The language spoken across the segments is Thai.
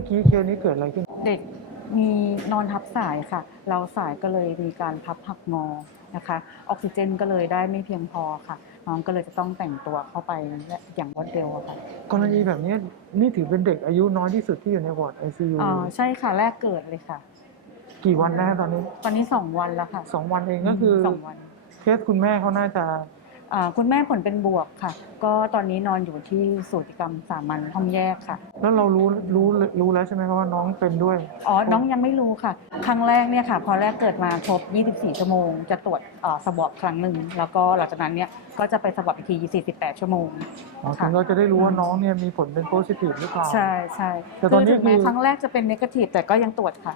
เมื่อกี้เคสนี้เกิดอะไรขึ้น เด็กมีนอนทับสายค่ะ เราสายก็เลยมีการพับหักงอนะคะ ออกซิเจนก็เลยได้ไม่เพียงพอค่ะ น้องก็เลยจะต้องแต่งตัวเข้าไปอย่างรวดเร็วอะค่ะกรณีแบบนี้นี่ถือเป็นเด็กอายุน้อยที่สุดที่อยู่ในวอร์ดไอซียูอ่าใช่ค่ะแรกเกิดเลยค่ะ กี่วันนะตอนนี้ ตอนนี้สองวันแล้วค่ะสองวันเองก็คือสองวัน เคสคุณแม่เขาน่าจะ อ่าคุณแม่ผลเป็นบวกค่ะ ก็ตอนนี้นอนอยู่ที่สูติกรรมสามัญห้องแยกค่ะ แล้วเรารู้รู้รู้แล้วใช่ไหมครับว่าน้องเป็นด้วย อ๋อ น้องยังไม่รู้ค่ะ ครั้งแรกเนี่ยค่ะ พอแรกเกิดมาครบ 24 ชั่วโมง จะตรวจเอ่อสวอปครั้งหนึ่ง แล้วก็หลังจากนั้นเนี่ย ก็จะไปสวอปอีกที 48 ชั่วโมง อ๋อค่ะถึงเราจะได้รู้ว่าอืมน้องเนี่ยมีผลเป็นโพซิทีฟหรือเปล่า ใช่ใช่แต่ตอนนี้คืถึงแม้คือครั้งแรกจะเป็นนกาทีฟแต่ก็ยังตรวจค่ะ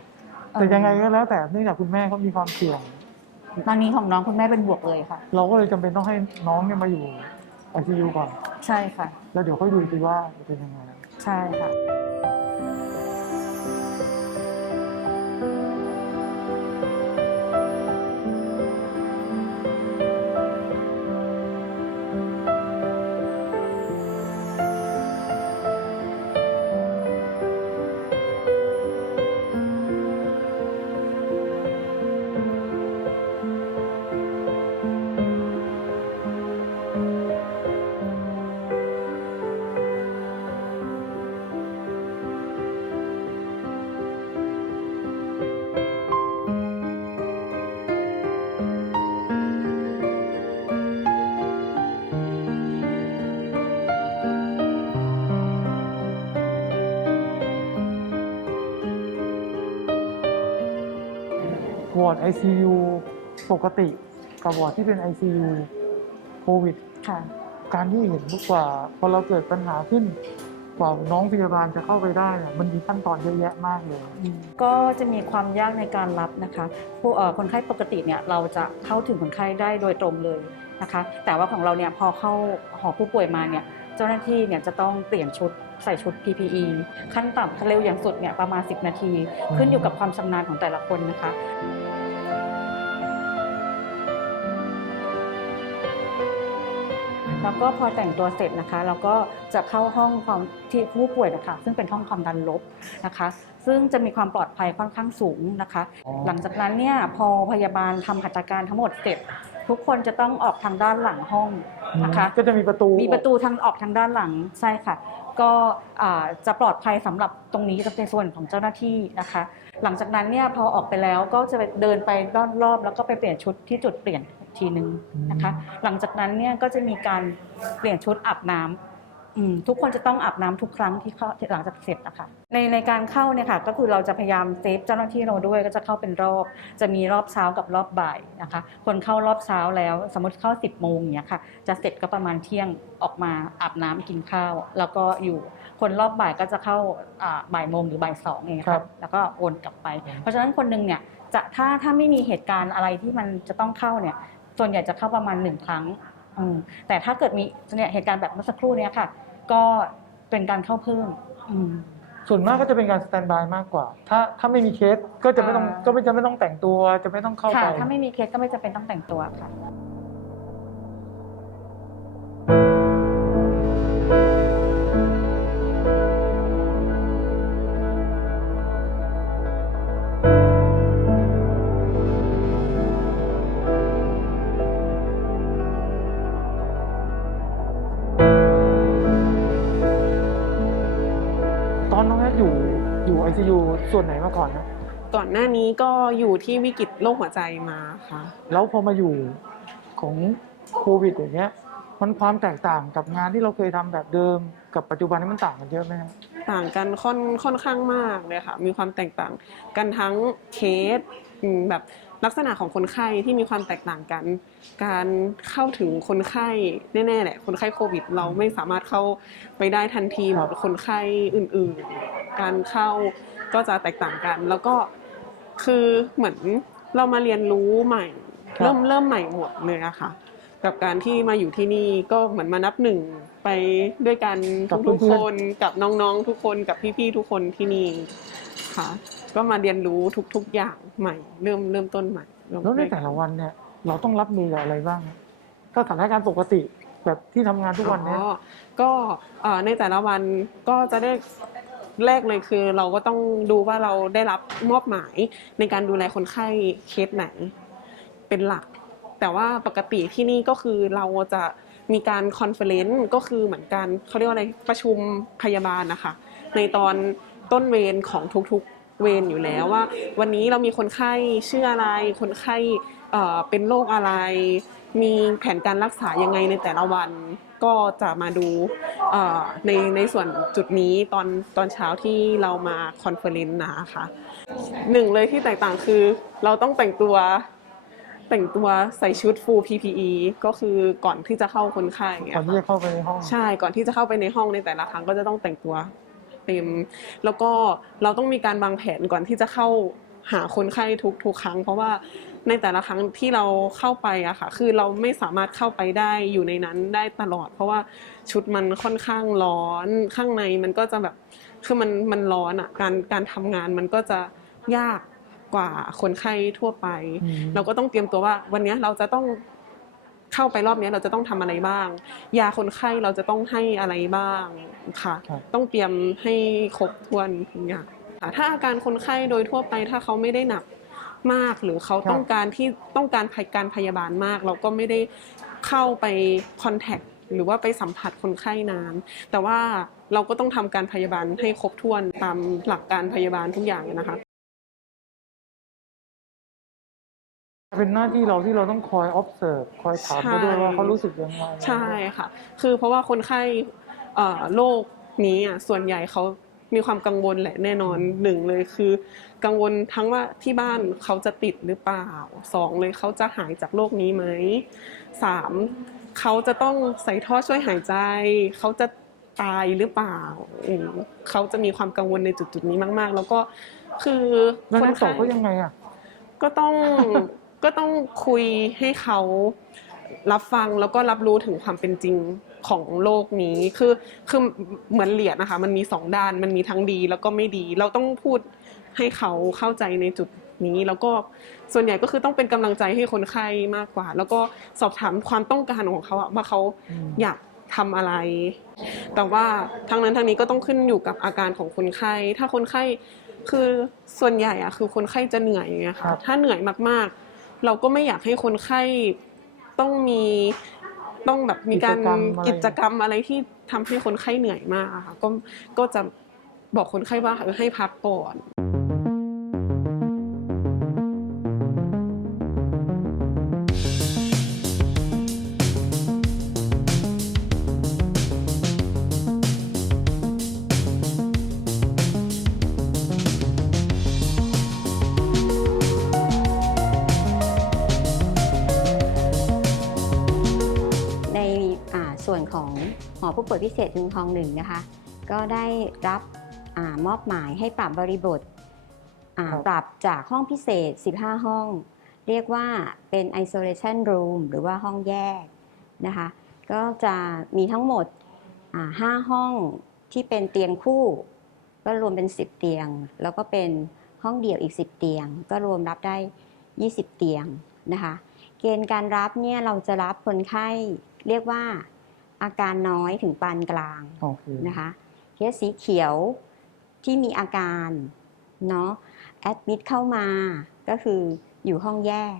แต่ยังไงเอ่ก็แล้วแต่เนื่องจากคุณแม่เขามีความเสี่ยงอ ตอนนี้ของน้องคุณแม่เป็นบวกเลยค่ะ เราก็เลยจำเป็นต้องให้น้องเนี่ยมาอยู่ไอซียูก่อน ใช่ค่ะ แล้วเดี๋ยวค่อยดูดีว่าจะเป็นยังไง ใช่ค่ะ วอร์ด ICU ปกติกับวอร์ดที่เป็น ICU โควิด ค่ะ การที่เห็นกว่าพอเราเกิดปัญหาขึ้นกว่าน้องพยาบาลจะเข้าไปได้เนี่ยมันมีขั้นตอนเยอะแยะมากเลย ก็จะมีความยากในการรับนะคะผู้เอ่อคนไข้ปกติเนี่ยเราจะเข้าถึงคนไข้ได้โดยตรงเลยนะคะ แต่ว่าของเราเนี่ยพอเข้าหอผู้ป่วยมาเนี่ยเจ้าหน้าที่เนี่ยจะต้องเปลี่ยนชุดใส่ชุด PPE ขั้นต่ำเร็วอย่างสุดเนี่ยประมาณ 10 นาที ขึ้นอยู่กับความชำนาญของแต่ละคนนะคะ แล้วก็พอแต่งตัวเสร็จนะคะ เราก็จะเข้าห้องความที่ผู้ป่วยนะคะซึ่งเป็นห้องความดันลบนะคะ ซึ่งจะมีความปลอดภัยค่อนข้างสูงนะคะอ๋อหลังจากนั้นเนี่ยพอพยาบาลทำหัตถการทั้งหมดเสร็จ ทุกคนจะต้องออกทางด้านหลังห้องนะคะก็จะมีประตูมีประตูทางออกทางด้านหลังใช่ค่ะ ก็อ่าจะปลอดภัยสำหรับตรงนี้จะเป็นส่วนของเจ้าหน้าที่นะคะ หลังจากนั้นเนี่ยพอออกไปแล้วก็จะไปเดินไปรอบๆแล้วก็ไปเปลี่ยนชุดที่จุดเปลี่ยนอีก ทีหนึ่งนะคะ หลังจากนั้นเนี่ยก็จะมีการเปลี่ยนชุดอาบน้ำอืมทุกคนจะต้องอาบน้ำทุกครั้งที่เข้าหลังจากเสร็จนะคะในในการเข้าเนี่ยค่ะก็คือเราจะพยายามเซฟเจ้าหน้าที่เราด้วยก็จะเข้าเป็นรอบ จะมีรอบเช้ากับรอบบ่ายนะคะ คนเข้ารอบเช้าแล้ว สมมติเข้า 10โมงอย่างเงี้ยค่ะ จะเสร็จก็ประมาณเที่ยงออกมาอาบน้ำกินข้าว แล้วก็อยู่คนรอบบ่ายก็จะเข้าอ่าบ่ายโมงหรือบ่ายสองอย่างเงี้ยครัค่ะบแล้วก็โอนกลับไป เพราะฉะนั้นคนหนึงเนี่ยจะถ้าถ้าไม่มีเหตุการณ์อะไรที่มันจะต้องเข้าเนี่ย ส่วนใหญ่จะเข้าประมาณหนึ่งครั้งอืมแต่ถ้าเกิดมีเนี่ยเหตุการณ์แบบเมื่อสักครู่เนี้ยค่ะ ก็เป็นการเข้าเพิ่มอืมส่วนมากก็จะเป็นการสแตนบายมากกว่า ถ้าถ้าไม่มีเคสก็จะไม่ต้องอ่าก็ไม่จะไม่ต้องแต่งตัวจะไม่ต้องเข้าค่ะไปถ้าไม่มีเคสก็ไม่จำเป็นต้องแต่งตัวค่ะ อนน้องแอดอยู่อยู่ ICU ส่วนไหนมาก่อนนะก่อนหน้านี้ก็อยู่ที่วิกฤตโรคหัวใจมาค่ะ แล้วพอมาอยู่ของโควิดอย่างเงี้ย มันความแตกต่างกับงานที่เราเคยทำแบบเดิม กับปัจจุบันนี้มันต่างกันเยอะไหมครับต่างกันค่อนค่อนข้างมากเลยค่ะ มีความแตกต่างกันทั้งเคสอืมแบบ ลักษณะของคนไข้ที่มีความแตกต่างกัน การเข้าถึงคนไข้แน่ๆแหละคนไข้โควิด เราไม่สามารถเข้าไปได้ทันทีเหมือนคนไข้อื่นๆ การเข้าก็จะแตกต่างกัน แล้วก็คือเหมือนเรามาเรียนรู้ใหม่ครับเริ่มเริ่มใหม่หมดเลยอะค่ะกับการที่มาอยู่ที่นี่ก็เหมือนมานับหนึ่งไปด้วยกันกับทุกเพื่ๆอนๆคนกับน้องๆทุกคนกับพี่ๆทุกคนที่นี่ ค่ะ ก็มาเรียนรู้ทุก ๆ อย่างใหม่ เริ่มเริ่มต้นใหม่ร่มแล้วในด้วยกัแต่ละวันเนี่ย เราต้องรับมือกับอะไรบ้าง ถ้าสถานการณ์ปกติแบบที่ทำงานทุกวันเนี้ยอ๋อก็เอ่อในแต่ละวันก็จะได้แรกเลยคือ เราก็ต้องดูว่าเราได้รับมอบหมายในการดูแลคนไข้เคสไหน เป็นหลัก แต่ว่าปกติที่นี่ก็คือเราจะมีการคอนเฟอเรนซ์ก็คือเหมือนกันเขาเรียกว่าอะไรประชุมพยาบาลนะคะ ในตอน ต้นเวรของทุกๆเวรอยู่แล้วว่า วันนี้เรามีคนไข้ชื่ออะไร คนไข้เอ่อเป็นโรคอะไร มีแผนการรักษายังไงในแต่ละวันก็จะมาดูเอ่อในในส่วนจุดนี้ตอนตอนเช้าที่เรามาคอนเฟอเรนซ์นะคะหนึ่งเลยที่แตกต่างคือเราต้องแต่งตัวแต่งตัวใส่ชุด full PPE ก็คือก่อนที่จะเข้าคนไข้อย่างเงี้ก่อนยที่ค่ะจะเข้าไปในห้อง ใช่ก่อนที่จะเข้าไปในห้องในแต่ละครั้งก็จะต้องแต่งตัว เต็ม แล้วก็เราต้องมีการวางแผนก่อนที่จะเข้าหาคนไข้ทุกทุกครั้ง เพราะว่าในแต่ละครั้งที่เราเข้าไปอะค่ะ คือเราไม่สามารถเข้าไปได้อยู่ในนั้นได้ตลอด เพราะว่าชุดมันค่อนข้างร้อนข้างในมันก็จะแบบคือมันมันร้อนอะการการทำงานมันก็จะยากกว่าคนไข้ทั่วไปอืมเราก็ต้องเตรียมตัวว่าวันนี้เราจะต้อง เข้าไปรอบนี้เราจะต้องทำอะไรบ้าง ยาคนไข้เราจะต้องให้อะไรบ้างค่ะครับต้องเตรียมให้ครบถ้วนทุกอย่างค่ะถ้าอาการคนไข้โดยทั่วไปถ้าเขาไม่ได้หนักมาก หรือเขาต้องการที่ต้องการการพยาบาลมาก เราก็ไม่ได้เข้าไปคอนแทคหรือว่าไปสัมผัสคนไข้นานแต่ว่าเราก็ต้องทำการพยาบาลให้ครบถ้วนตามหลักการพยาบาลทุกอย่างนะคะ เป็นหน้าที่เราที่เราต้องคอย observe คอยถามเขาด้วยใช่ว่าเขารู้สึกยังไงใช่ค่ะ คือเพราะว่าคนไข้เอ่อโรคนี้อะส่วนใหญ่เขามีความกังวลแหละแน่นอนหนึ่งเลยคือ กังวลทั้งว่าที่บ้านเขาจะติดหรือเปล่าสองเลยเขาจะหายจากโรคนี้ไหมสามเขาจะต้องใส่ท่อช่วยหายใจเขาจะตายหรือเปล่าอืมเขาจะมีความกังวลในจุดๆนี้มาก ๆ แล้วก็คือแล้วคนนั่นตอบไข้เขายังไงอะก็ต้อง ก็ต้องคุยให้เขารับฟังแล้วก็รับรู้ถึงความเป็นจริงของโลกนี้คือคือเหมือนเหรียญนะคะ มันมีสองด้านมันมีทั้งดีแล้วก็ไม่ดี เราต้องพูดให้เขาเข้าใจในจุดนี้แล้วก็ส่วนใหญ่ก็คือต้องเป็นกำลังใจให้คนไข้มากกว่า แล้วก็สอบถามความต้องการของเขาอะว่าเขาอืมอยากทำอะไร แต่ว่าทั้งนั้นทั้งนี้ก็ต้องขึ้นอยู่กับอาการของคนไข้ ถ้าคนไข้คือส่วนใหญ่อะคือคนไข้จะเหนื่อยอย่างเงี้ยครัค่ะบถ้าเหนื่อยมากๆ เราก็ไม่อยากให้คนไข้ต้องมีต้องแบบมีการกิจกรรมอะไรที่ทำให้คนไข้เหนื่อยมากอะค่ะก็ก็จะบอกคนไข้ว่าเออให้พักก่อนใน ผู้ป่วยพิเศษเมืองทองหนึ่งนะคะ ก็ได้รับอามอบหมายให้ปรับบริบทอ่าครับปรับจากห้องพิเศษ 15 ห้อง เรียกว่าเป็น isolation room หรือว่าห้องแยกนะคะ ก็จะมีทั้งหมดอ่า5ห้องที่เป็นเตียงคู่ ก็รวมเป็น 10 เตียง แล้วก็เป็นห้องเดี่ยวอีก 10 เตียง ก็รวมรับได้ 20 เตียงนะคะ เกณฑ์การรับเนี่ยเราจะรับคนไข้เรียกว่า อาการน้อยถึงปานกลางโอเคนะคะเคสสีเขียวที่มีอาการเนาะแอดมิดเข้ามาก็คืออยู่ห้องแยก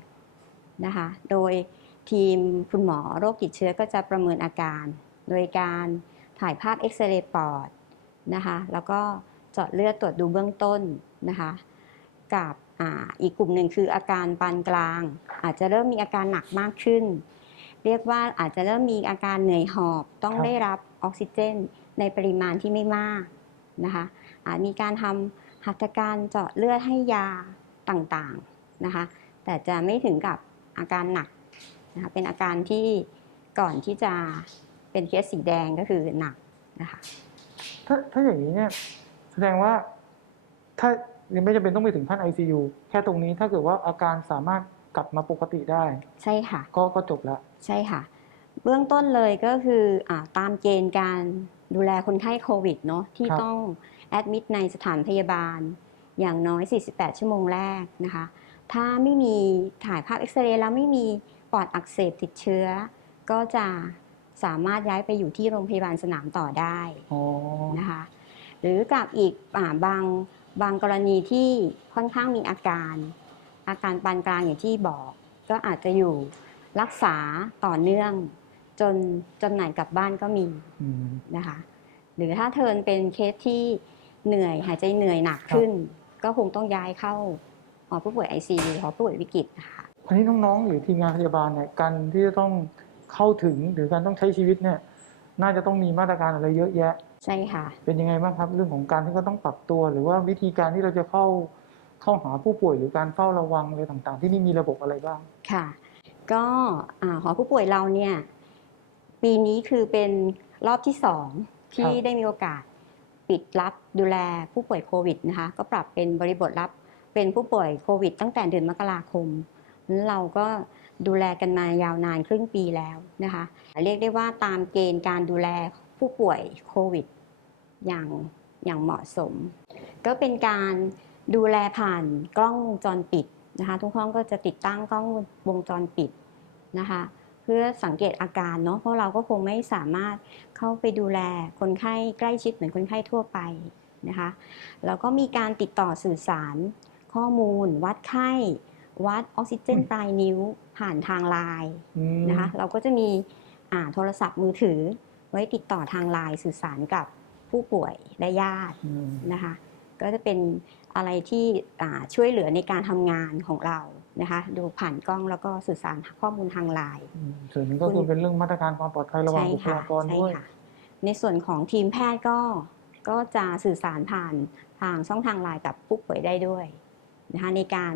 นะคะโดยทีมคุณหมอโรคติดเชื้อก็จะประเมินอาการ โดยการถ่ายภาพเอ็กซเรย์ปอดนะคะแล้วก็เจาะเลือดตรวจดูเบื้องต้นนะคะกับอ่าอีกกลุ่มหนึ่งคืออาการปานกลาง อาจจะเริ่มมีอาการหนักมากขึ้น เรียกว่าอาจจะเริ่มมีอาการเหนื่อยหอบต้องได้รับออกซิเจน ในปริมาณที่ไม่มากนะคะอาจมีการทำหัตถการเจาะเลือดให้ยาต่างๆนะคะ แต่จะไม่ถึงกับอาการหนักนะคะเป็นอาการที่ก่อนที่จะเป็นเคสสีแดงก็คือหนักนะคะถ้าถ้าอย่างนี้เนี่ยแสดงว่าถ้ายังไม่จำเป็นต้องไปถึงขั้น ICU แค่ตรงนี้ถ้าเกิดว่าอาการสามารถ กลับมาปกติได้ ใช่ค่ะ ก็ก็จบละใช่ค่ะ เบื้องต้นเลยก็คืออาตามเกณฑ์การดูแลคนไข้โควิดเนาะที่ครับต้องแอดมิดในสถานพยาบาล อย่างน้อย 48 ชั่วโมงแรกนะคะ ถ้าไม่มีถ่ายภาพเอ็กซเรย์แล้วไม่มีปอดอักเสบติดเชื้อ ก็จะสามารถย้ายไปอยู่ที่โรงพยาบาลสนามต่อได้อ๋อนะคะ หรือกับอีกอาบางบางกรณีที่ค่อนข้างมีอาการ อาการปานกลางอย่างที่บอก ก็อาจจะอยู่รักษาต่อเนื่อง จนจนไหนกลับบ้านก็มีอืมนะคะ หรือถ้าเทิร์นเป็นเคสที่เหนื่อยหายใจเหนื่อยหนักขึ้น ก็คงต้องย้ายเข้าหอผู้ป่วย ICU หอผู้ป่วยวิกฤตนะคะอันนี้น้องๆ หรือทีมงานพยาบาลเนี่ยการที่จะต้องเข้าถึงหรือการต้องใช้ชีวิตเนี่ย น่าจะต้องมีมาตรการอะไรเยอะแยะ ใช่ค่ะ เป็นยังไงบ้างครับเรื่องของการที่ก็ต้องปรับตัว หรือว่าวิธีการที่เราจะเข้า เข้าหาผู้ป่วยหรือการเฝ้าระวังอะไรต่างๆ ที่นี่มีระบบอะไรบ้าง ค่ะ ก็อ่าหอผู้ป่วยเราเนี่ยปีนี้คือเป็นรอบที่สองที่ครับได้มีโอกาสปิดรับดูแลผู้ป่วยโควิดนะคะก็ปรับเป็นบริบทรับเป็นผู้ป่วยโควิด ตั้งแต่เดือนมกราคมแล้วเราก็ดูแลกันมายาวนานครึ่งปีแล้วนะคะเรียกได้ว่าตามเกณฑ์การดูแลผู้ป่วยโควิดอย่างอย่างเหมาะสม ก็เป็นการ ดูแลผ่านกล้องวงจรปิดนะคะทุกห้องก็จะติดตั้งกล้องวงจรปิดนะคะเพื่อสังเกตอาการเนาะเพราะเราก็คงไม่สามารถเข้าไปดูแลคนไข้ใกล้ชิดเหมือนคนไข้ทั่วไปนะคะแล้วก็มีการติดต่อสื่อสารข้อมูล วัดไข้ วัดออกซิเจนปลายนิ้วผ่านทางไลน์นะคะเราก็จะมีโทรศัพท์มือถือไว้ติดต่อทางไลน์สื่อสารกับผู้ป่วยและญาตินะคะ ก็จะเป็นอะไรที่อ่าช่วยเหลือในการทำงานของเรานะคะดูผ่านกล้องแล้วก็สื่อสารข้อมูลทางไลน์อืมส่วนหนึ่งก็คือเป็นเรื่องมาตรการความปลอดภัยระหว่างบุคลากรใช่ด้วยค่ะในส่วนของทีมแพทย์ก็ก็จะสื่อสารผ่านทางช่องทางไลน์กับผู้ป่วยได้ด้วยนะคะในการ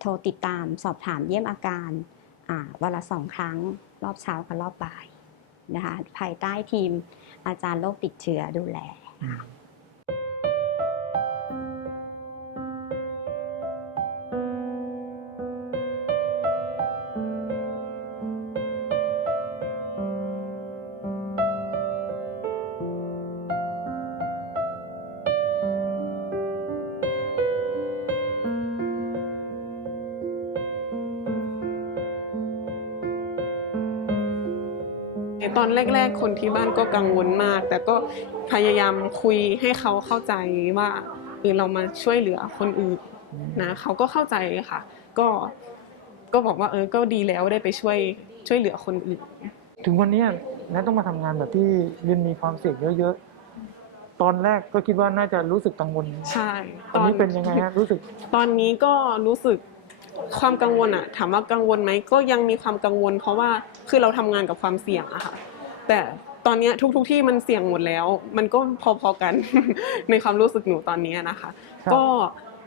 โทรติดตามสอบถามเยี่ยมอาการอ่าวันละสองครั้งรอบเช้ากับรอบบ่ายนะคะภายใต้ทีมอาจารย์โรคติดเชื้อดูแล ตอนแรก ๆ คนที่บ้านก็กังวลมาก แต่ก็พยายามคุยให้เขาเข้าใจว่าเออเรามาช่วยเหลือคนอื่นนะเขาก็เข้าใจค่ะ ก็ก็บอกว่าเออก็ดีแล้วได้ไปช่วยช่วยเหลือคนอื่น ถึงวันเนี้ยนะต้องมาทำงานแบบที่เรียนมีความเสี่ยงเยอะๆ ตอนแรกก็คิดว่าน่าจะรู้สึกกังวลใช่ ตอนนี้เป็นยังไงฮะรู้สึก ตอนนี้ก็รู้สึก ความกังวลอะถามว่ากังวลไหมก็ยังมีความกังวล เพราะว่าคือเราทำงานกับความเสี่ยงอะค่ะ แต่ตอนเนี้ยทุกๆที่มันเสี่ยงหมดแล้ว มันก็พอๆกัน ในความรู้สึกหนูตอนนี้นะคะครับก็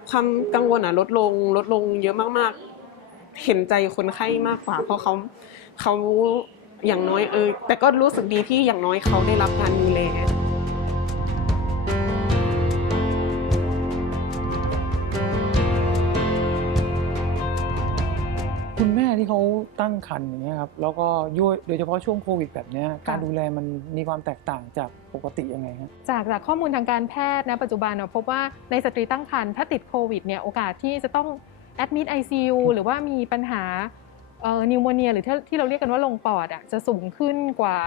ความกังวลอะลดลงลดลงเยอะมากๆ เห็นใจคนไข้มากกว่า เพราะเขาเขาอย่างน้อยเออแต่ก็รู้สึกดีที่อย่างน้อยเขาได้รับการดูแล ตั้งครรภ์อย่างเงี้ยครับแล้วก็ย่วยโดยเฉพาะช่วงโควิดแบบเนี้ยการดูแลมันมีความแตกต่างจากปกติยังไงฮะจากจากข้อมูลทางการแพทย์นะปัจจุบันเราพบว่าในสตรีตั้งครรภ์ถ้าติดโควิดเนี่ยโอกาสที่จะต้องแอดมิด ICU หรือว่ามีปัญหานิวโมเนียหรือที่ที่เราเรียกกันว่าลงปอดอะจะสูงขึ้นกว่า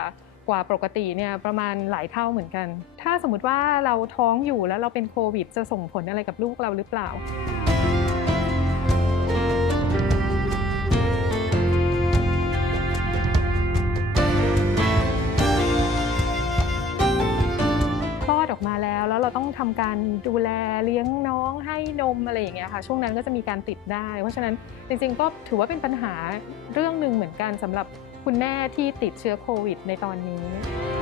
กว่าปกติเนี่ยประมาณหลายเท่าเหมือนกัน ถ้าสมมติว่าเราท้องอยู่แล้วเราเป็นโควิด จะส่งผลอะไรกับลูกเราหรือเปล่า ทำต้องทำการดูแลเลี้ยงน้องให้นมอะไรอย่างเงี้ยค่ะ ช่วงนั้นก็จะมีการติดได้ เพราะฉะนั้นจริงๆก็ถือว่าเป็นปัญหาเรื่องหนึ่งเหมือนกันสำหรับคุณแม่ที่ติดเชื้อโควิดในตอนนี้